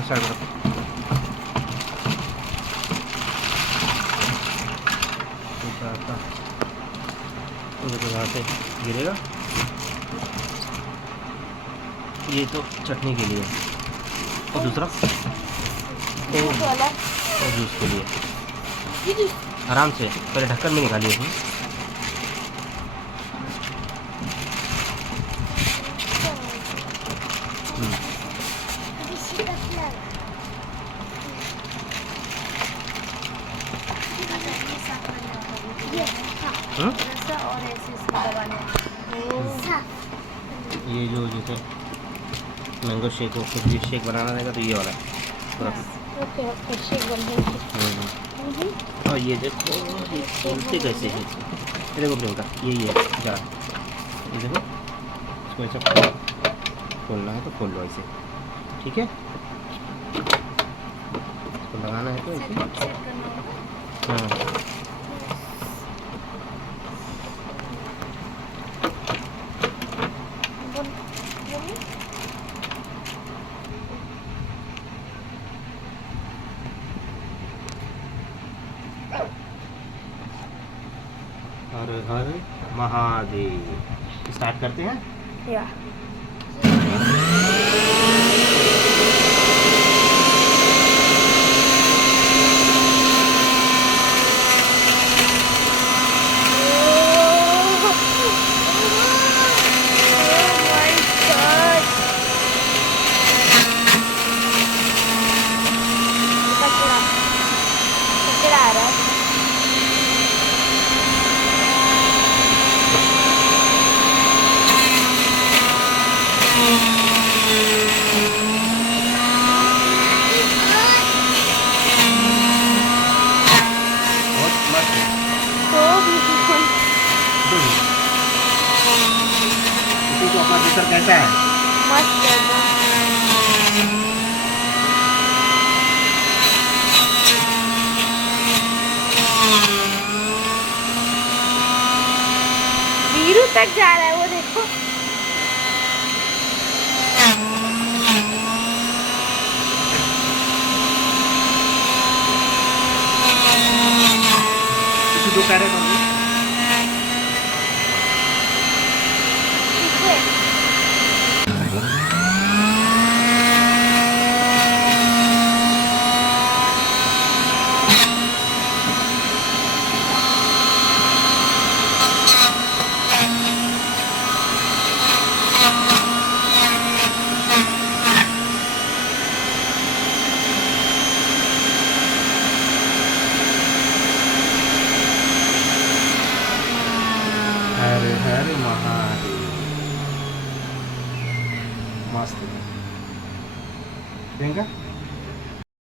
Side में सुजाता वहाँ से गिरेगा। ये तो चटनी के लिए और दूसरा और जूस के लिए। आराम से पहले ढक्कन में निकालिए इसमें। ये जो जैसे मैंगो शेक हो, कुछ भी शेक बनाना रहेगा तो ये वाला पूरा। ओके शेक बन और ये देखो ये खोलते कैसे हैं। ये देखो प्रियंका, ये जा ये देखो, इसको ऐसा खोलना है तो खोल लो ऐसे, ठीक है। इसको लगाना है तो ऐसे। हाँ हर हर महादेव। स्टार्ट करते हैं। या तो अपना जूसर कैसा है? मस्त है वीरू तक जा रहा है वो देखो। दो पैरे होंगे। हर हर महादेव। मस्त है प्रियंका।